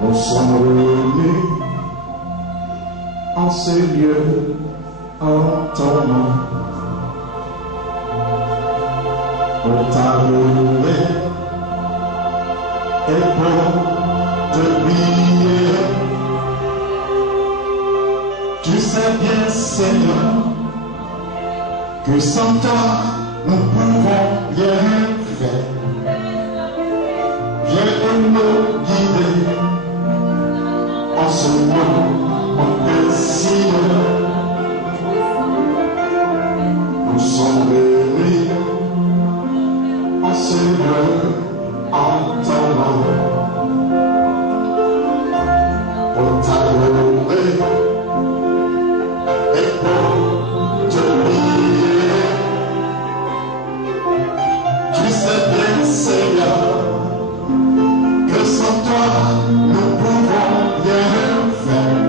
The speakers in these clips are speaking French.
Nous sommes revenus en ces lieux en ton nom pour t'adorer et pour te prier. Tu sais bien, Seigneur, que sans toi nous pouvons rien faire. Viens nous guider en ce moment précis. Nous sommes réunis en ce lieu en ton nom pour t'adorer et pour te prier. Tu sais bien, Seigneur, que sans toi nous pouvons rien faire.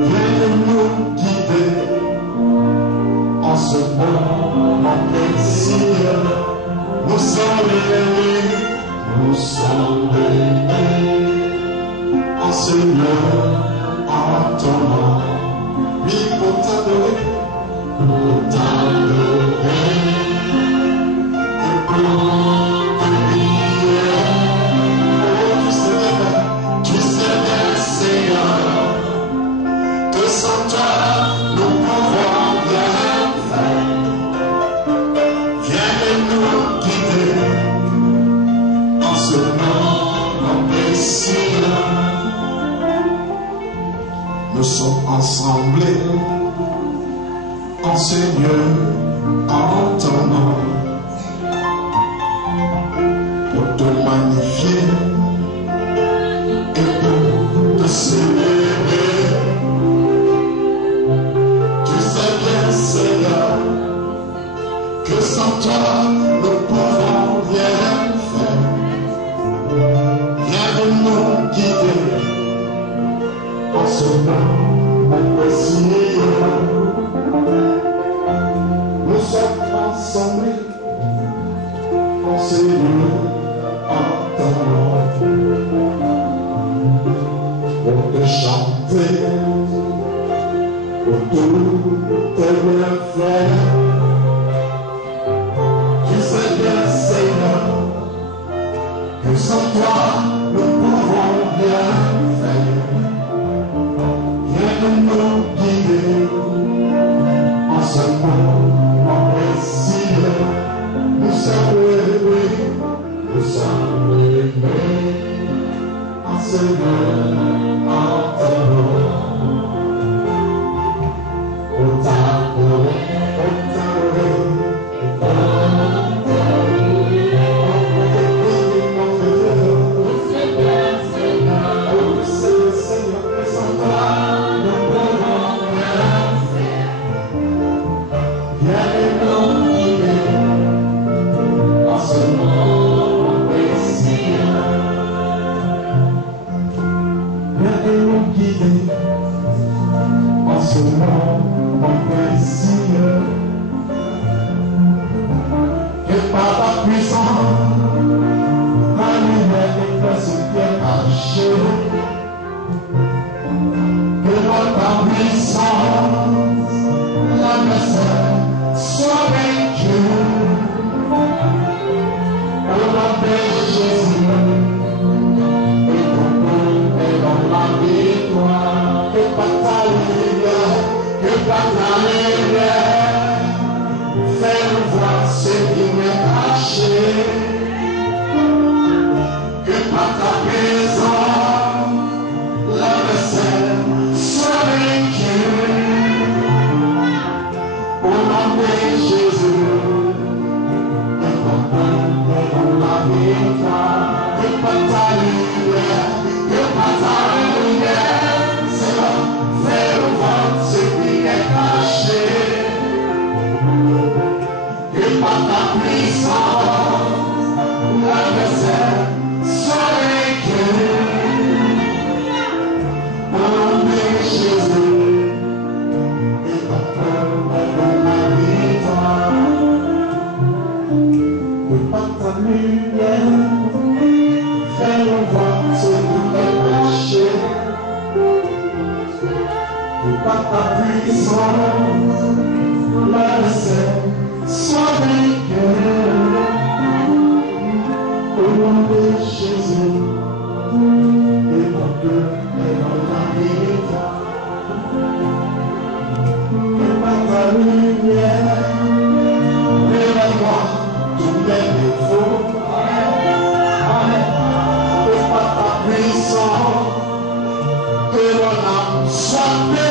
Viens nous guider en ce moment précis. Nous sommes réunis en ce lieu en ton nom. Oui, pour t'adorer et pour te prier. Oh, tu sais bien, Seigneur, que sans toi nous pouvons rien faire. Viens nous guider en ce moment précis. Nous sommes ensemble en ce lieu en ton nom pour te magnifier et pour te célébrer. Tu sais bien, Seigneur, que sans toi nous pouvons rien faire. Viens nous guider en ce moment précis. Nous sommes ensemble en ce lieu en ton nom pour te chanter pour tous tes bienfaits. Tu sais bien, Seigneur, que sans toi nous pouvons rien faire. Viens nous guider en ce moment précis. Nous sommes réunis en ce lieu en ton nom pour t'adorer, en ce moment précis, que par ta puissance, la lumière éclaire qui est cachée, que par ta puissance, l'adversaire soit vaincu, au nom de Jésus, et ton nom est dans la victoire, que par ta lumière, fais-nous voir ce qui m'est caché, que par ta présence, l'adversaire soit vaincu, au nom de Jésus, et ton nom est dans la victoire, que par ta lumière, Seigneur, fais-nous voir ce qui est caché. par ta puissance, la scène soit vainqueur. Au nom de Jésus, et mon cœur est dans la victoire. Et par ta lumière, révèle-moi tous les défauts. Et par ta puissance, que mon âme soit